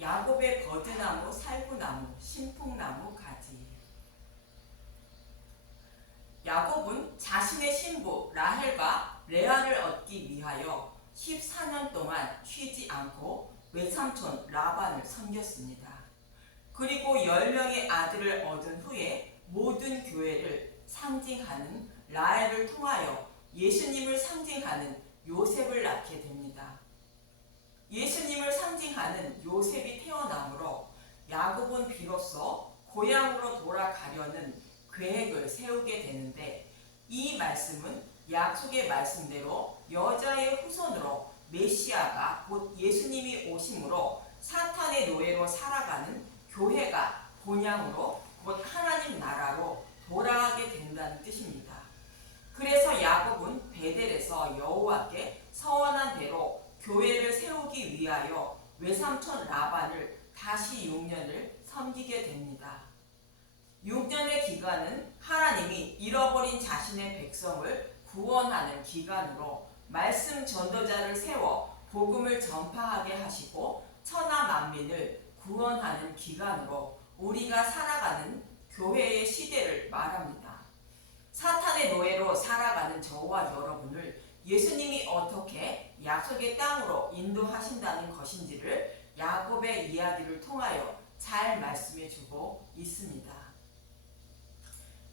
야곱의 버드나무, 살구나무, 신풍나무 가지. 야곱은 자신의 신부 라헬과 레아를 얻기 위하여 14년 동안 쉬지 않고 외삼촌 라반을 섬겼습니다. 그리고 10명의 아들을 얻은 후에 모든 교회를 상징하는 라헬을 통하여 예수님을 상징하는 요셉을 낳게 됩니다. 예수님을 상징하는 요셉이 태어나므로 야곱은 비로소 고향으로 돌아가려는 계획을 세우게 되는데, 이 말씀은 약속의 말씀대로 여자의 후손으로 메시아가 곧 예수님이 오심으로 사탄의 노예로 살아가는 교회가 본향으로 곧 하나님 나라로 돌아가게 된다는 뜻입니다. 그래서 야곱은 베델에서 여호와께 서원한 대로 교회를 세우기 위하여 외삼촌 라반을 다시 6년을 섬기게 됩니다. 6년의 기간은 하나님이 잃어버린 자신의 백성을 구원하는 기간으로 말씀 전도자를 세워 복음을 전파하게 하시고 천하 만민을 구원하는 기간으로 우리가 살아가는 교회의 시대를 말합니다. 사탄의 노예로 살아가는 저와 여러분을 예수님이 어떻게 약속의 땅으로 인도하신다는 것인지를 야곱의 이야기를 통하여 잘 말씀해 주고 있습니다.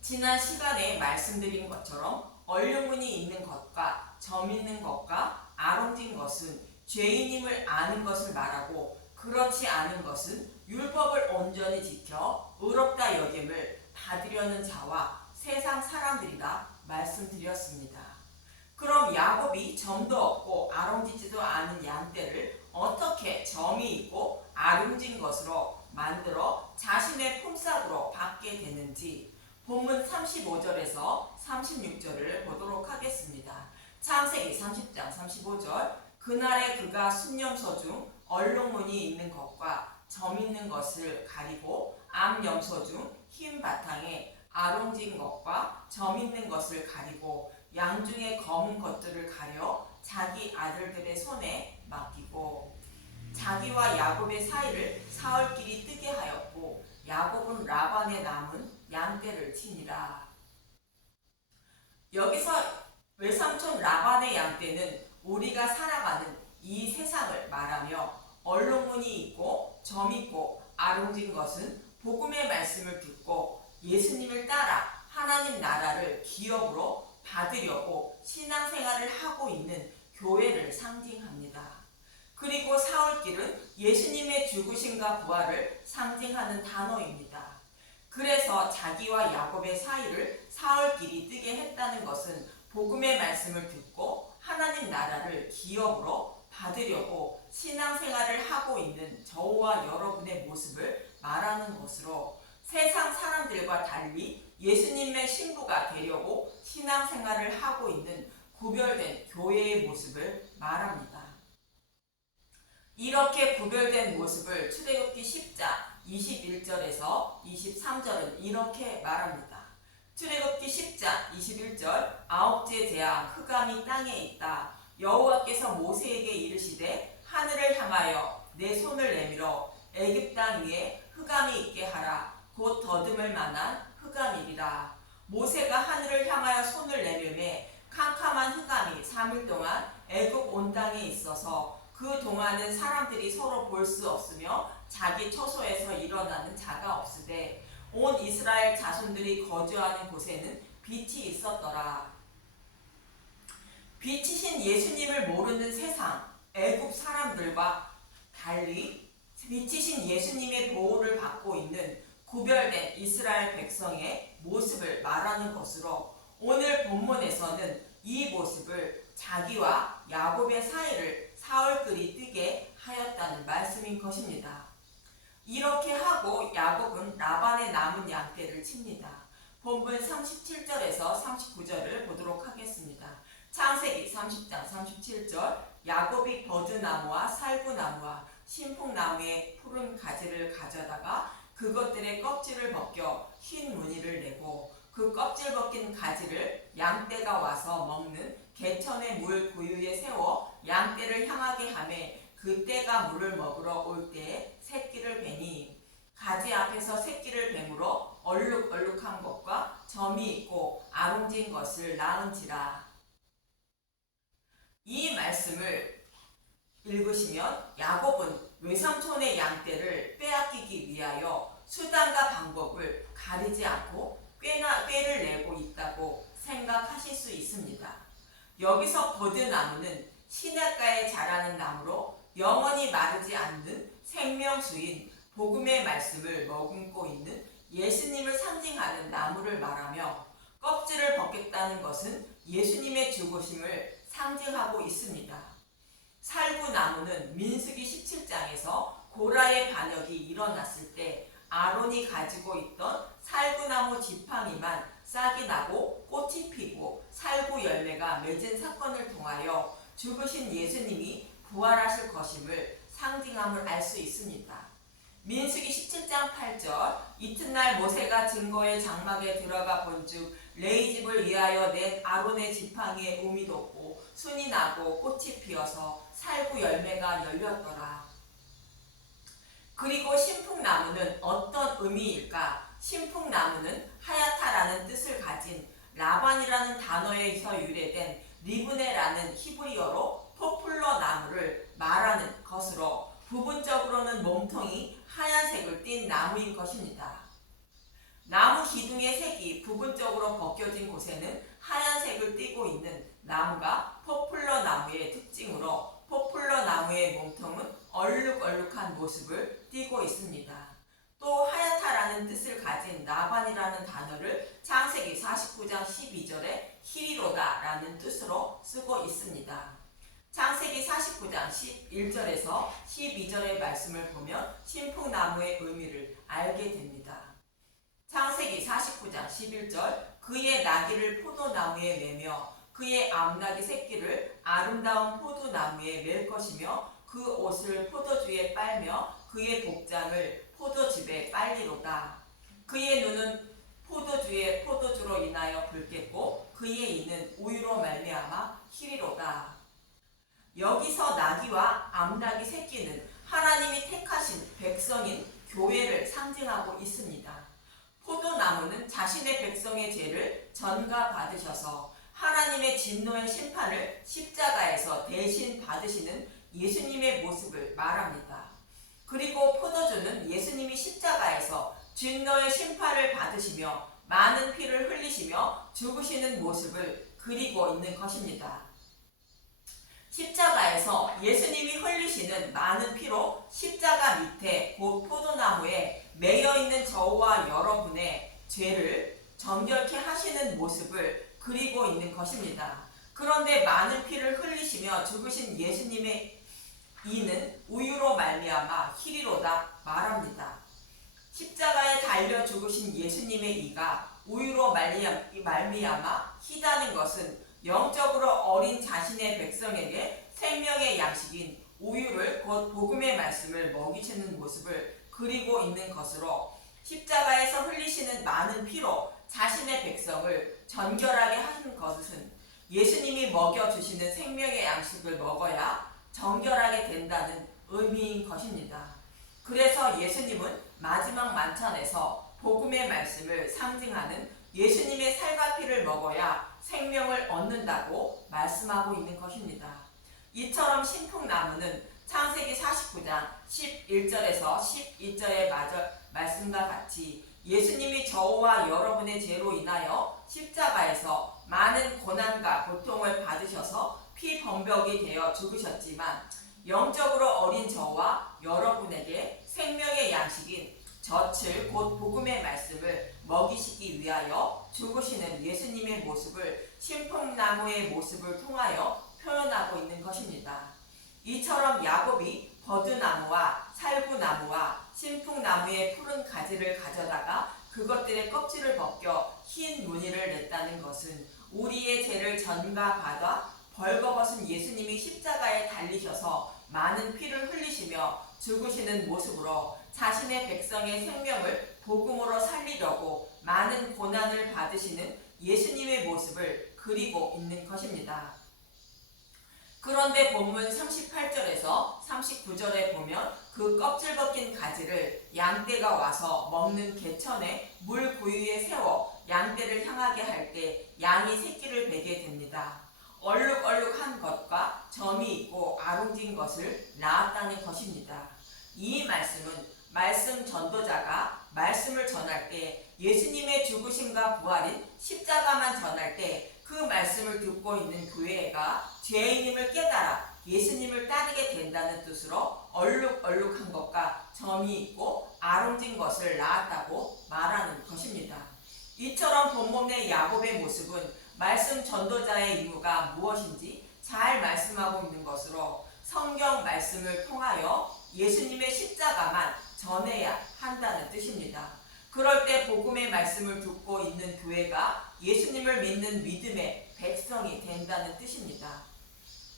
지난 시간에 말씀드린 것처럼 얼룩무늬 있는 것과 점 있는 것과 아롱진 것은 죄인임을 아는 것을 말하고, 그렇지 않은 것은 율법을 온전히 지켜 의롭다 여김을 받으려는 자와 세상 사람들이라 말씀드렸습니다. 그럼 야곱이 점도 없고 아롱지지도 않은 양떼를 어떻게 점이 있고 아롱진 것으로 만들어 자신의 품삯으로 받게 되는지 본문 35절에서 36절을 보도록 하겠습니다. 창세기 30장 35절, 그날에 그가 순염소 중 얼룩무늬 있는 것과 점 있는 것을 가리고 암염소 중 흰 바탕에 아롱진 것과 점 있는 것을 가리고 양 중에 검은 것들을 가려 자기 아들들의 손에 맡기고, 자기와 야곱의 사이를 사흘길이 뜨게 하였고 야곱은 라반의 남은 양떼를 치니라. 여기서 외삼촌 라반의 양떼는 우리가 살아가는 이 세상을 말하며, 얼룩무늬 있고 점 있고 아롱진 것은 복음의 말씀을 듣고 예수님을 따라 하나님 나라를 기업으로 받으려고 신앙생활을 하고 있는 교회를 상징합니다. 그리고 사흘길은 예수님의 죽으심과 부활을 상징하는 단어입니다. 그래서 자기와 야곱의 사이를 사흘길이 뜨게 했다는 것은 복음의 말씀을 듣고 하나님 나라를 기업으로 받으려고 신앙생활을 하고 있는 저와 여러분의 모습을 말하는 것으로, 세상 사람들과 달리 예수님의 신부가 되려고 신앙생활을 하고 있는 구별된 교회의 모습을 말합니다. 이렇게 구별된 모습을 출애굽기 10장 21절에서 23절은 이렇게 말합니다. 출애굽기 10장 21절, 아홉째 재앙 흑암이 땅에 있다. 여호와께서 모세에게 이르시되 하늘을 향하여 내 손을 내밀어 애굽 땅 위에 흑암이 있게 하라. 곧 더듬을 만한 흑암이리라. 모세가 하늘을 향하여 손을 내밀매 캄캄한 흑암이 3일 동안 애굽 온 땅에 있어서 그 동안은 사람들이 서로 볼 수 없으며 자기 처소에서 일어나는 자가 없으되 온 이스라엘 자손들이 거주하는 곳에는 빛이 있었더라. 빛이신 예수님을 모르는 세상 애굽 사람들과 달리 빛이신 예수님의 보호를 받고 있는 구별된 이스라엘 백성의 모습을 말하는 것으로, 오늘 본문에서는 이 모습을 자기와 야곱의 사이를 사흘길이 뜨게 하였다는 말씀인 것입니다. 이렇게 하고 야곱은 라반의 남은 양떼를 칩니다. 본문 37절에서 39절을 보도록 하겠습니다. 창세기 30장 37절, 야곱이 버드나무와 살구나무와 신풍나무의 푸른 가지를 가져다가 그것들의 껍질을 벗겨 흰 무늬를 내고 그 껍질 벗긴 가지를 양떼가 와서 먹는 개천의 물 구유에 세워 양떼를 향하게 하매 그때가 물을 먹으러 올 때에 새끼를 베니 가지 앞에서 새끼를 뱀으로 얼룩얼룩한 것과 점이 있고 아롱진 것을 낳은지라. 이 말씀을 읽으시면 야곱은 외삼촌의 양떼를 빼앗기기 위하여 수단과 방법을 가리지 않고 꾀를 내고 있다고 생각하실 수 있습니다. 여기서 버드나무는 시냇가에 자라는 나무로 영원히 마르지 않는 생명수인 복음의 말씀을 머금고 있는 예수님을 상징하는 나무를 말하며 껍질을 벗겼다는 것은 예수님의 죽으심을 상징하고 있습니다. 살구나무는 민수기 17장에서 고라의 반역이 일어났을 때 아론이 가지고 있던 살구나무 지팡이만 싹이 나고 꽃이 피고 살구 열매가 맺은 사건을 통하여 죽으신 예수님이 부활하실 것임을 상징함을 알 수 있습니다. 민수기 17장 8절 이튿날 모세가 증거의 장막에 들어가 본즉 레위 집을 위하여 낸 아론의 지팡이에 음이 돋고 순이 나고 꽃이 피어서 살구 열매가 열렸더라. 그리고 신풍나무는 어떤 의미일까? 신풍나무는 하야타라는 뜻을 가진 라반이라는 단어에서 유래된 리브네라는 히브리어로 포플러 나무를 말하는 것으로 부분적으로는 몸통이 하얀색을 띤 나무인 것입니다. 나무 기둥의 색이 부분적으로 벗겨진 곳에는 하얀색을 띠고 있는 나무가 포플러 나무의 특징으로 포플러 나무의 몸통은 얼룩얼룩한 모습을 띠고 있습니다. 또 하야타라는 뜻을 가진 라반이라는 단어를 창세기 49장 12절에 히리로다라는 뜻으로 쓰고 있습니다. 창세기 49장 11절에서 12절의 말씀을 보면 신풍나무의 의미를 알게 됩니다. 창세기 49장 11절 그의 나귀를 포도나무에 매며 그의 암나귀 새끼를 아름다운 포도나무에 맬 것이며 그 옷을 포도주에 빨며 그의 복장을 포도즙에 빨리로다. 그의 눈은 포도주로 인하여 붉겠고 그의 이는 우유로 말미암아 희리로다. 여기서 나귀와 암나귀 새끼는 하나님이 택하신 백성인 교회를 상징하고 있습니다. 포도나무는 자신의 백성의 죄를 전가받으셔서 하나님의 진노의 심판을 십자가에서 대신 받으시는 예수님의 모습을 말합니다. 그리고 포도주는 예수님이 십자가에서 진노의 심판을 받으시며 많은 피를 흘리시며 죽으시는 모습을 그리고 있는 것입니다. 십자가에서 예수님이 흘리시는 많은 피로 십자가 밑에 곧 포도나무에 매여있는 저와 여러분의 죄를 정결케 하시는 모습을 그리고 있는 것입니다. 그런데 많은 피를 흘리시며 죽으신 예수님의 이는 우유로 말미암아 희리로다 말합니다. 십자가에 달려 죽으신 예수님의 이가 우유로 말미암아 희다는 것은 영적으로 어린 자신의 백성에게 생명의 양식인 우유를 곧 복음의 말씀을 먹이시는 모습을 그리고 있는 것으로 십자가에서 흘리시는 많은 피로 자신의 백성을 정결하게 하신 것은 예수님이 먹여주시는 생명의 양식을 먹어야 정결하게 된다는 의미인 것입니다. 그래서 예수님은 마지막 만찬에서 복음의 말씀을 상징하는 예수님의 살과 피를 먹어야 생명을 얻는다고 말씀하고 있는 것입니다. 이처럼 신풍나무는 창세기 49장 11절에서 12절의 말씀과 같이 예수님이 저와 여러분의 죄로 인하여 십자가에서 많은 고난과 고통을 받으셔서 피범벅이 되어 죽으셨지만 영적으로 어린 저와 여러분에게 생명의 양식인 젖을 곧 복음의 말씀을 먹이시기 위하여 죽으시는 예수님의 모습을 신풍나무의 모습을 통하여 표현하고 있는 것입니다. 이처럼 야곱이 버드나무와 살구나무와 신풍나무의 푸른 가지를 가져다가 그것들의 껍질을 벗겨 흰 무늬를 냈다는 것은 우리의 죄를 전가받아 벌거벗은 예수님이 십자가에 달리셔서 많은 피를 흘리시며 죽으시는 모습으로 자신의 백성의 생명을 복음으로 살리려고 많은 고난을 받으시는 예수님의 모습을 그리고 있는 것입니다. 그런데 본문 38절에서 39절에 보면 그 껍질 벗긴 가지를 양떼가 와서 먹는 개천에 물 구유에 세워 양떼를 향하게 할 때 양이 새끼를 베게 됩니다. 얼룩얼룩한 것과 점이 있고 아롱진 것을 낳았다는 것입니다. 이 말씀은 말씀 전도자가 말씀을 전할 때 예수님의 죽으심과 부활인 십자가만 전할 때 그 말씀을 듣고 있는 교회가 죄인임을 깨달아 예수님을 따르게 된다는 뜻으로 얼룩얼룩한 것과 점이 있고 아롱진 것을 낳았다고 말하는 것입니다. 이처럼 본문의 야곱의 모습은 말씀 전도자의 임무가 무엇인지 잘 말씀하고 있는 것으로 성경 말씀을 통하여 예수님의 십자가만 전해야 한다는 뜻입니다. 그럴 때 복음의 말씀을 듣고 있는 교회가 예수님을 믿는 믿음의 백성이 된다는 뜻입니다.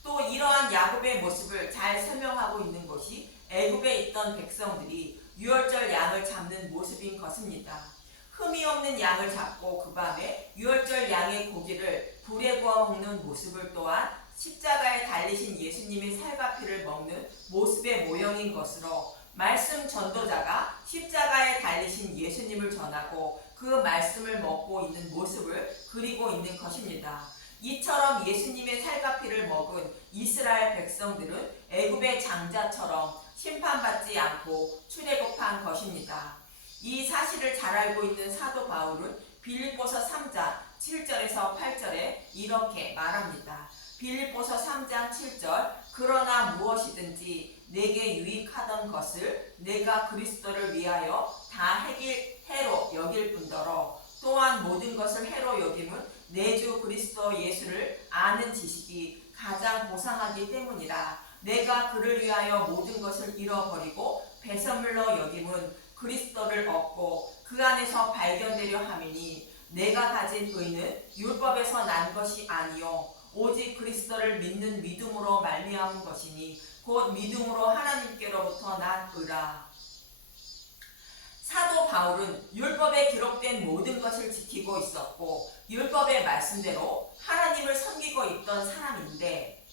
또 이러한 야곱의 모습을 잘 설명하고 있는 것이 애굽에 있던 백성들이 유월절 양을 잡는 모습인 것입니다. 흠이 없는 양을 잡고 그 밤에 유월절 양의 고기를 불에 구워 먹는 모습을 또한 십자가에 달리신 예수님의 살과 피를 먹는 모습의 모형인 것으로 말씀 전도자가 십자가에 달리신 예수님을 전하고 그 말씀을 먹고 있는 모습을 그리고 있는 것입니다. 이처럼 예수님의 살과 피를 먹은 이스라엘 백성들은 애굽의 장자처럼 심판받지 않고 출애굽한 것입니다. 이 사실을 잘 알고 있는 사도 바울은 빌립보서 3장 7절에서 8절에 이렇게 말합니다. 빌립보서 3장 7절 그러나 무엇이든지 내게 유익하던 것을 내가 그리스도를 위하여 다 해로 여길 뿐더러 또한 모든 것을 해로 여김은 내 주 그리스도 예수를 아는 지식이 가장 고상하기 때문이라. 내가 그를 위하여 모든 것을 잃어버리고 배설물로 여김은 그리스도를 얻고 그 안에서 발견되려 함이니 내가 가진 의는 율법에서 난 것이 아니요 오직 그리스도를 믿는 믿음으로 말미암은 것이니 곧 믿음으로 하나님께로부터 난 의라. 사도 바울은 율법에 기록된 모든 것을 지키고 있었고 율법의 말씀대로 하나님을 섬기고 있던 사람인데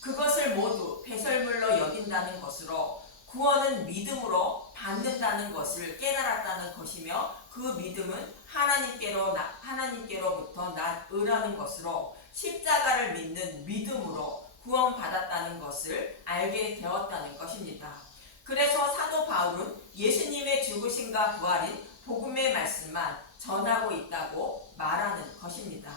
그것을 모두 배설물로 여긴다는 것으로 구원은 믿음으로 받는다는 것을 깨달았다는 것이며 그 믿음은 하나님께로부터 난 의라는 것으로 십자가를 믿는 믿음으로 구원받았다는 것을 알게 되었다는 것입니다. 그래서 사도 바울은 예수님의 죽으심과 부활인 복음의 말씀만 전하고 있다고 말하는 것입니다.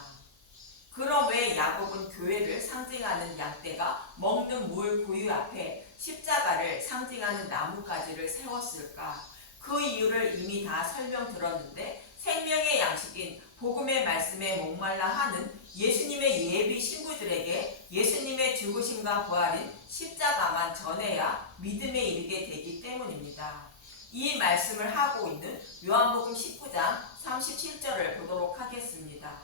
그럼 왜 야곱은 교회를 상징하는 양떼가 먹는 물 구유 앞에 십자가를 상징하는 나뭇가지를 세웠을까? 그 이유를 이미 다 설명드렸는데 생명의 양식인 복음의 말씀에 목말라 하는 예수님의 예비 신부들에게 예수님의 죽으심과 부활인 십자가만 전해야 믿음에 이르게 되기 때문입니다. 이 말씀을 하고 있는 요한복음 19장 37절을 보도록 하겠습니다.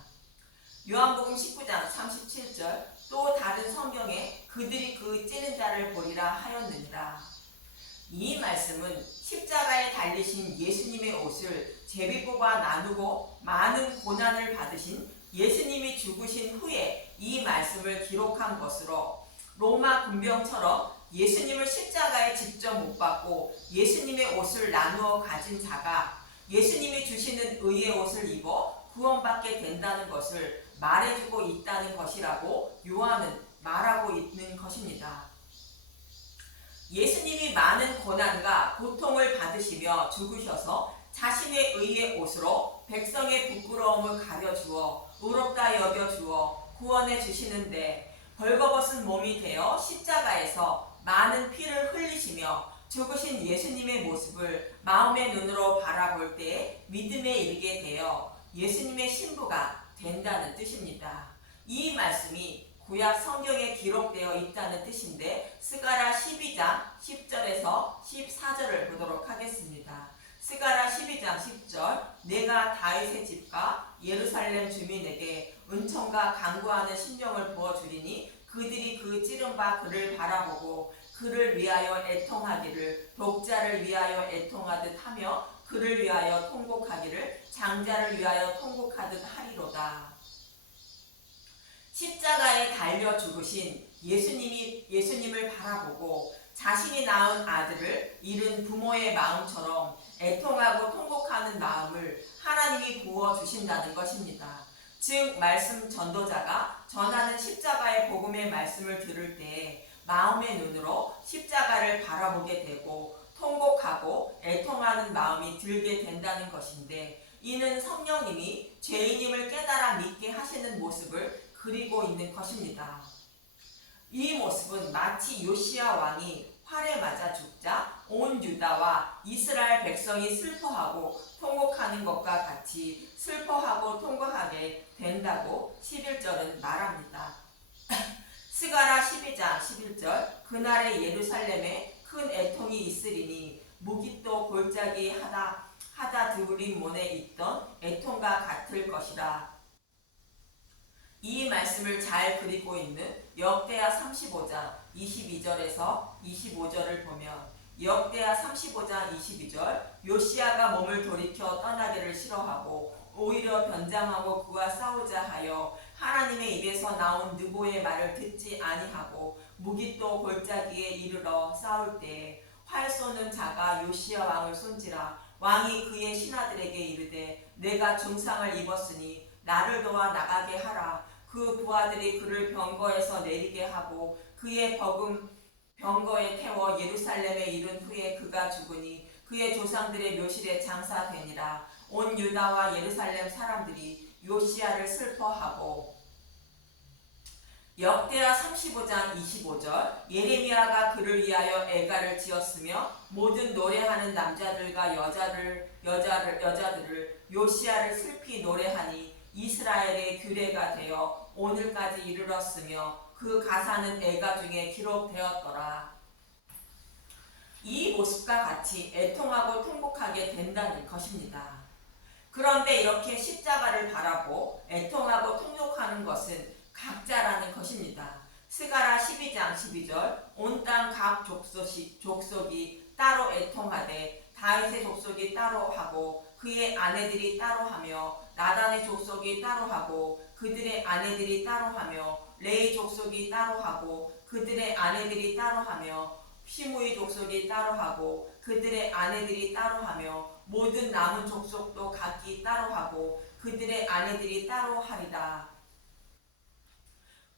요한복음 19장 37절 또 다른 성경에 그들이 그 찌는 자를 보리라 하였느니라. 이 말씀은 십자가에 달리신 예수님의 옷을 제비뽑아 나누고 많은 고난을 받으신 예수님이 죽으신 후에 이 말씀을 기록한 것으로 로마 군병처럼 예수님을 십자가에 직접 못 박고 예수님의 옷을 나누어 가진 자가 예수님이 주시는 의의 옷을 입어 구원받게 된다는 것을 말해주고 있다는 것이라고 요한은 말하고 있는 것입니다. 예수님이 많은 고난과 고통을 받으시며 죽으셔서 자신의 의의 옷으로 백성의 부끄러움을 가려주어 의롭다 여겨주어 구원해 주시는데 벌거벗은 몸이 되어 십자가에서 많은 피를 흘리시며 죽으신 예수님의 모습을 마음의 눈으로 바라볼 때에 믿음에 이르게 되어 예수님의 신부가 된다는 뜻입니다. 이 말씀이 구약 성경에 기록되어 있다는 뜻인데 스가랴 12장 10절에서 14절을 보도록 하겠습니다. 스가랴 12장 10절 내가 다윗의 집과 예루살렘 주민에게 은총과 간구하는 심령을 부어주리니 그들이 그 찌른 바 그를 바라보고 그를 위하여 애통하기를 독자를 위하여 애통하듯 하며 그를 위하여 통곡하기를 장자를 위하여 통곡하듯 하리로다. 십자가에 달려 죽으신 예수님을 바라보고 자신이 낳은 아들을 잃은 부모의 마음처럼 애통하고 통곡하는 마음을 하나님이 부어주신다는 것입니다. 즉 말씀 전도자가 전하는 십자가의 복음의 말씀을 들을 때 마음의 눈으로 십자가를 바라보게 되고 통곡하고 애통하는 마음이 들게 된다는 것인데, 이는 성령님이 죄인임을 깨달아 믿게 하시는 모습을 그리고 있는 것입니다. 이 모습은 마치 요시야 왕이 활에 맞아 죽자 온 유다와 이스라엘 백성이 슬퍼하고 통곡하는 것과 같이 슬퍼하고 통곡하게 된다고 11절은 말합니다. 스가랴 12장 11절 그날에 예루살렘에 큰 애통이 있으리니 무기또 골짜기 하다 드울림 문에 있던 애통과 같을 것이라. 이 말씀을 잘 그리고 있는 역대하 35장 22절에서 25절을 보면, 역대하 35장 22절 요시야가 몸을 돌이켜 떠나기를 싫어하고 오히려 변장하고 그와 싸우자 하여 하나님의 입에서 나온 느보의 말을 듣지 아니하고 무기또 골짜기에 이르러 싸울 때에 활 쏘는 자가 요시야 왕을 쏜지라. 왕이 그의 신하들에게 이르되 내가 중상을 입었으니 나를 도와 나가게 하라. 그 부하들이 그를 병거에서 내리게 하고 그의 병거에 태워 예루살렘에 이른 후에 그가 죽으니 그의 조상들의 묘실에 장사되니라. 온 유다와 예루살렘 사람들이 요시야를 슬퍼하고. 역대하 35장 25절 예레미야가 그를 위하여 애가를 지었으며 모든 노래하는 남자들과 여자들을 요시야를 슬피 노래하니 이스라엘의 규례가 되어 오늘까지 이르렀으며 그 가사는 애가 중에 기록되었더라. 이 모습과 같이 애통하고 통곡하게 된다는 것입니다. 그런데 이렇게 십자가를 바라보 애통하고 통곡하는 것은 각자라는 것입니다. 스가랴 12장 12절 온 땅 각 족속이 따로 애통하되 다윗의 족속이 따로 하고 그의 아내들이 따로 하며 나단의 족속이 따로 하고 그들의 아내들이 따로 하며 레위 족속이 따로 하고 그들의 아내들이 따로 하며 시므이 족속이 따로 하고 그들의 아내들이 따로 하며 모든 남은 족속도 각기 따로 하고 그들의 아내들이 따로 하리라.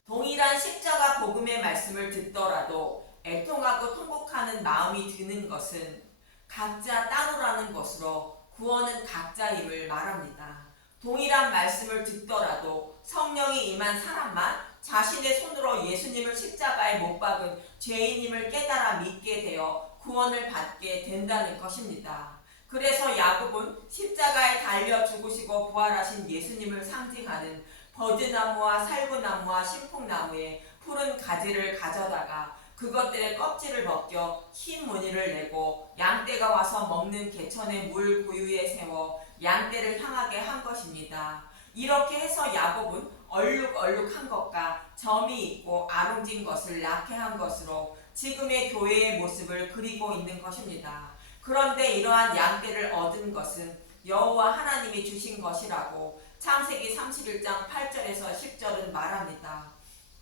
동일한 십자가 복음의 말씀을 듣더라도 애통하고 통곡하는 마음이 드는 것은 각자 따로라는 것으로 구원은 각자임을 말합니다. 동일한 말씀을 듣더라도 성령이 임한 사람만 자신의 손으로 예수님을 십자가에 못 박은 죄인임을 깨달아 믿게 되어 구원을 받게 된다는 것입니다. 그래서 야곱은 십자가에 달려 죽으시고 부활하신 예수님을 상징하는 버드나무와 살구나무와 신풍나무의 푸른 가지를 가져다가 그것들의 껍질을 벗겨 흰 무늬를 내고 양떼가 와서 먹는 개천의 물 구유에 세워 양떼를 향하게 한 것입니다. 이렇게 해서 야곱은 얼룩얼룩한 것과 점이 있고 아롱진 것을 낙해한 것으로 지금의 교회의 모습을 그리고 있는 것입니다. 그런데 이러한 양떼를 얻은 것은 여호와 하나님이 주신 것이라고 창세기 31장 8절에서 10절은 말합니다.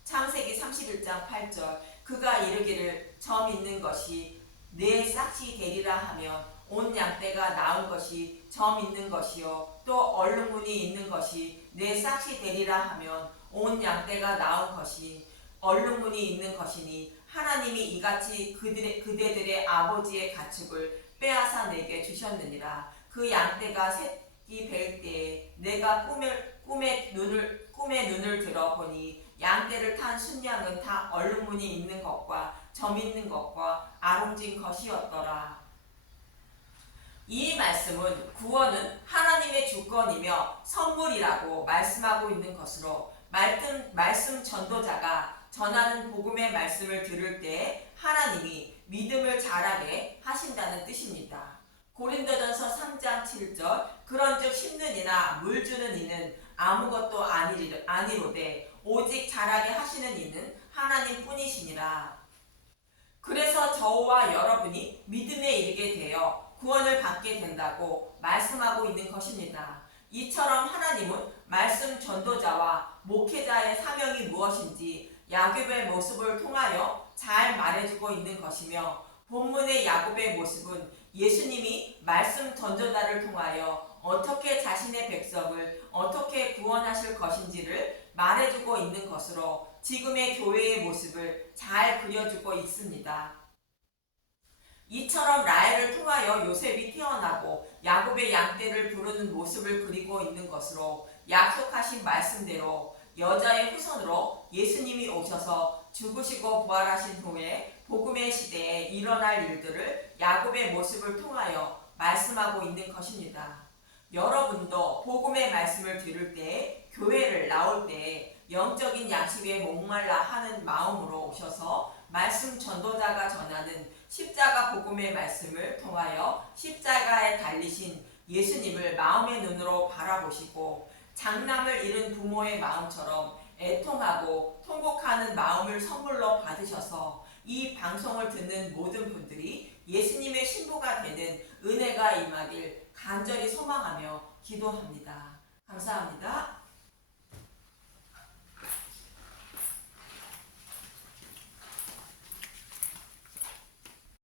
창세기 31장 8절 그가 이르기를 점 있는 것이 내 싹이 되리라 하면 온 양떼가 나은 것이 점 있는 것이요 또 얼룩무늬 있는 것이 내 싹이 되리라 하면 온 양떼가 나은 것이 얼룩무늬 있는 것이니 하나님이 이같이 그대들의 아버지의 가축을 빼앗아 내게 주셨느니라. 그 양떼가 새끼 뵐 때에 내가 꿈에 눈을 들어보니 양떼를 탄 순양은 다 얼룩무늬 있는 것과 점 있는 것과 아롱진 것이었더라. 이 말씀은 구원은 하나님의 주권이며 선물이라고 말씀하고 있는 것으로 말씀 전도자가 전하는 복음의 말씀을 들을 때 하나님이 믿음을 자라게 하신다는 뜻입니다. 고린도전서 3장 7절 그런즉 심는 이나 물 주는 이는 아무것도 아니로되 오직 자라게 하시는 이는 하나님 뿐이시니라. 그래서 저와 여러분이 믿음에 이르게 되어 구원을 받게 된다고 말씀하고 있는 것입니다. 이처럼 하나님은 말씀 전도자와 목회자의 사명이 무엇인지 야곱의 모습을 통하여 잘 말해주고 있는 것이며, 본문의 야곱의 모습은 예수님이 말씀 전도자를 통하여 어떻게 자신의 백성을 어떻게 구원하실 것인지를 말해주고 있는 것으로 지금의 교회의 모습을 잘 그려주고 있습니다. 이처럼 라헬을 통하여 요셉이 태어나고 야곱의 양떼를 부르는 모습을 그리고 있는 것으로 약속하신 말씀대로 여자의 후손으로 예수님이 오셔서 죽으시고 부활하신 후에 복음의 시대에 일어날 일들을 야곱의 모습을 통하여 말씀하고 있는 것입니다. 여러분도 복음의 말씀을 들을 때, 교회를 나올 때 영적인 양식에 목말라 하는 마음으로 오셔서 말씀 전도자가 전하는 십자가 복음의 말씀을 통하여 십자가에 달리신 예수님을 마음의 눈으로 바라보시고, 장남을 잃은 부모의 마음처럼 애통하고 통곡하는 마음을 선물로 받으셔서 이 방송을 듣는 모든 분들이 예수님의 신부가 되는 은혜가 임하길 간절히 소망하며 기도합니다. 감사합니다.